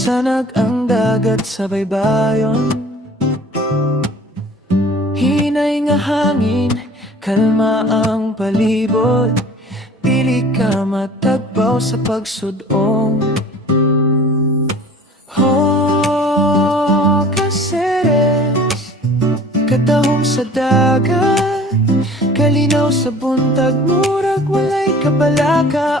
Sanag ang dagat sa baybayon, hinay nga hangin, kalma ang palibot. Dili ka matagbaw sa pagsudong. Caceres, katahom sa dagat, kalinaw sa buntag, murag walay kabalaka.